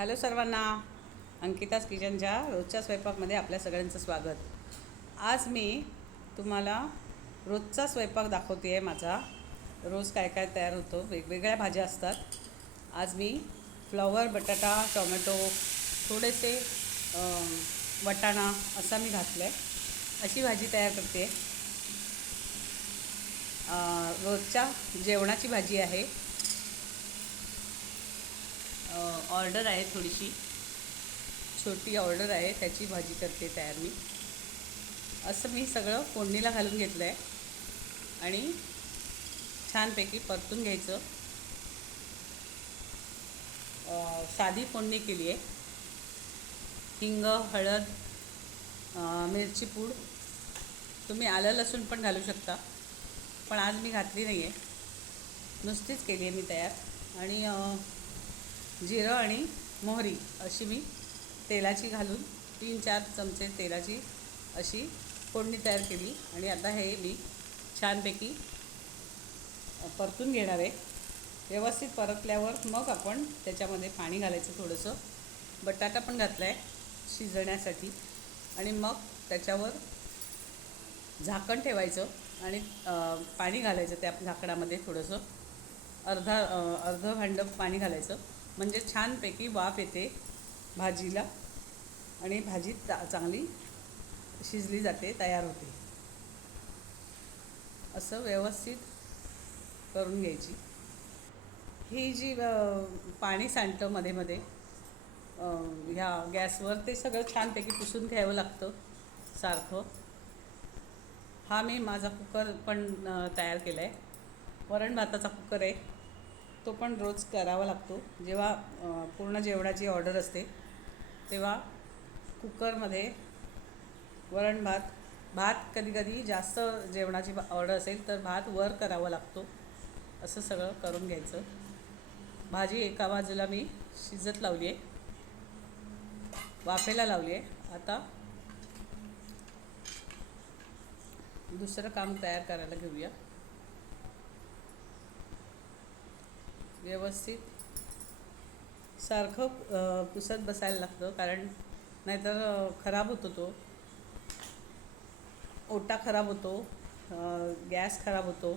Hello सर्वांना अंकिताज किचनच्या रोजच्या स्वयंपाकमध्ये आपल्या सगळ्यांचं स्वागत. आज मी तुम्हाला रोजचा स्वयंपाक दाखवते आहे माझा. रोज काय काय तयार होतो वेगवेगळ्या भाज्या असतात. आज मी फ्लॉवर बटाटा टोमॅटो थोडेसे वटाणा असा मी घातलं आहे अशी भाजी तयार करते रोजच्या जेवणाची भाजी आहे. ऑर्डर आहे थोडीशी. छोटी ऑर्डर आहे त्याची भाजी करते तयार मी. असं मी सगळं फोडणीला घालून घेतलं आहे आणि छानपैकी परतून घ्यायचं. साधी फोडणी केली आहे. हिंग हळद मिरची पूड. तुम्ही आलं लसूण पण घालू शकता. पण आज मी घातली नाही आहे नुसतीच केली आहे मी तयार. आणि जिरं आणि मोहरी अशी मी तेलाची घालून तीन चार चमचे तेलाची अशी फोडणी तयार केली. आणि आता हे मी छानपैकी परतून घेणार आहे. व्यवस्थित परतल्यावर मग आपण त्याच्यामध्ये पाणी घालायचं थोडंसं. बटाटा पण घातला आहे शिजण्यासाठी. आणि मग त्याच्यावर झाकण ठेवायचं आणि पाणी घालायचं त्या झाकणामध्ये थोडंसं. अर्धा अर्धं भांडं पाणी घालायचं. म्हणजे छानपैकी वाफ येते भाजीला आणि भाजी चा चांगली शिजली जाते तयार होते. असं व्यवस्थित करून घ्यायची. ही जी पाणी सांडतं मध्ये मध्ये ह्या गॅसवर ते सगळं छानपैकी पुसून घ्यावं लागतं सारखं. हा मी माझा कुकर पण तयार केला आहे वरण भाताचा कुकर आहे. तो पण रोज करावा लागतो. जेव्हा पूर्ण जेवणाची ऑर्डर असते तेव्हा कुकरमध्ये वरण भात भात कधी कधी जास्त जेवणाची ऑर्डर असेल तर भात वर करावा लागतो. असं सगळं करून घ्यायचं. भाजी एका बाजूला मी शिजत लावली आहे. वाफेला लावली आहे. आता दुसरं काम तयार करायला घेऊया. व्यवस्थित सारखं पुसत बसायला लागतं कारण नाहीतर खराब होतो तो. ओटा खराब होतो गॅस खराब होतो.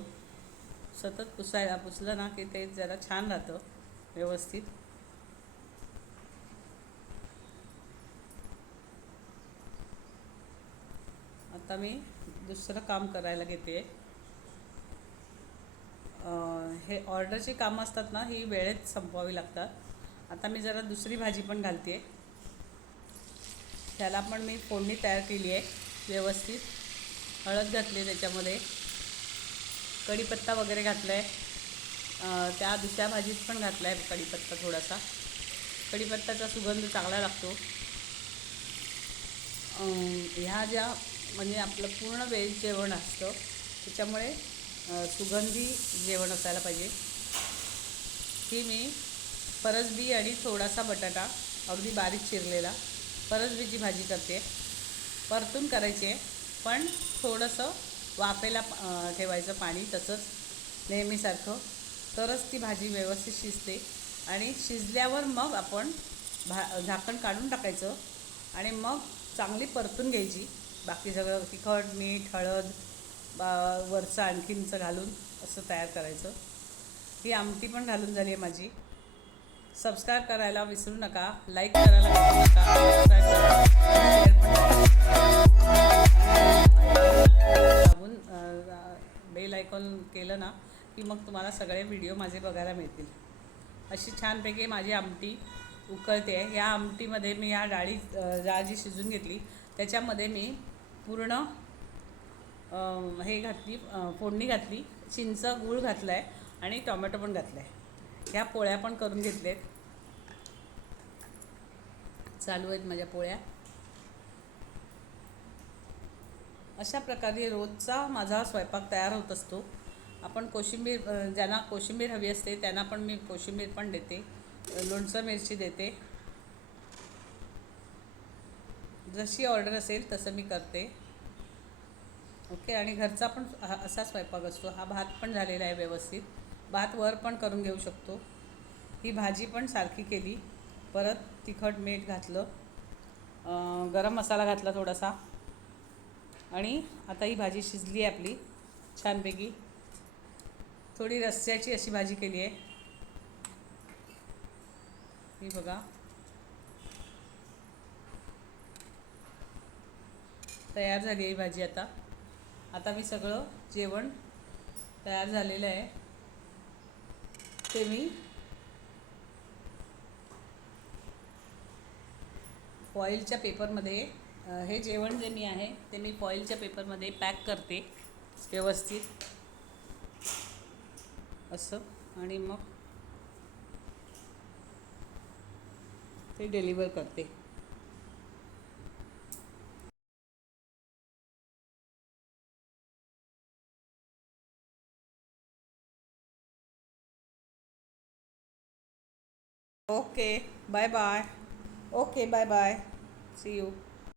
सतत पुसायला पुसलं ना की ते जरा छान राहतं व्यवस्थित. आता मी दुसरं काम करायला घेते. आहे हे ऑर्डरची कामं असतात ना ही वेळेत संपवावी लागतात. आता मी जरा दुसरी भाजी पण घालते त्याला पण मी फोडणी तयार केली आहे व्यवस्थित. हळद घातली त्याच्यामध्ये. कढीपत्ता वगैरे घातला आहे त्या दुसऱ्या भाजीत पण घातला आहे कढीपत्ता थोडासा. कढीपत्त्याचा सुगंध चांगला लागतो. ह्या ज्या म्हणजे आपलं पूर्ण वेज जेवण असतं त्याच्यामुळे सुगंधी जेवण असायला पाहिजे. ही मी परसबी आणि थोडासा बटाटा अगदी बारीक चिरलेला परसबीची भाजी करते. परतून करायची आहे पण थोडंसं वाफेला ठेवायचं पाणी तसंच नेहमीसारखं. तरच ती भाजी व्यवस्थित शिजते आणि शिजल्यावर मग आपण भा झाकण काढून टाकायचं आणि मग चांगली परतून घ्यायची. बाकी सगळं तिखट मीठ हळद बा वरचं आणखीनचं घालून असं तयार करायचं. ही आमटी पण घालून झाली आहे माझी. सबस्क्राईब करायला विसरू नका. लाईक करायला विसरू नका. दाबून बेल आयकॉन केलं ना की मग तुम्हाला सगळे व्हिडिओ माझे बघायला मिळतील. अशी छानपैकी माझी आमटी उकळते. आहे या आमटीमध्ये मी या डाळी डाळ जी शिजून घेतली त्याच्यामध्ये मी पूर्ण हे घातली फोडणी घातली चिंच गूळ घातला आहे आणि टोमॅटो पण घातला आहे ह्या पोळ्या पण करून घेतल्यात. चालू आहेत माझ्या पोळ्या. अशा प्रकारे रोजचा माझा स्वयंपाक तयार होत असतो. आपण कोशिंबीर ज्यांना कोशिंबीर हवी असते त्यांना पण मी कोशिंबीर पण देते. लोणचं मिरची देते. जशी ऑर्डर असेल तसं मी करते. ओके? आणि घरचा पण हा असा स्वयंपाक असतो. हा भात पण झालेला आहे व्यवस्थित. भात वर पण करून घेऊ शकतो. ही भाजी पण सारखी केली. परत तिखट मीठ घातलं. गरम मसाला घातला थोडासा. आणि आता ही भाजी शिजली आहे आपली. छानपैकी. थोडी रस्स्याची अशी भाजी केली आहे. ही बघा. तयार झाली आहे भाजी आता. आता मी सगळं जेवण तयार झालेलं आहे. ते मी फॉईलच्या पेपरमध्ये हे जेवण जे मी आहे ते मी फॉईलच्या पेपरमध्ये पॅक करते व्यवस्थित. असं. आणि मग ते डिलिव्हर करते. Okay, bye bye. Okay, bye bye. See you.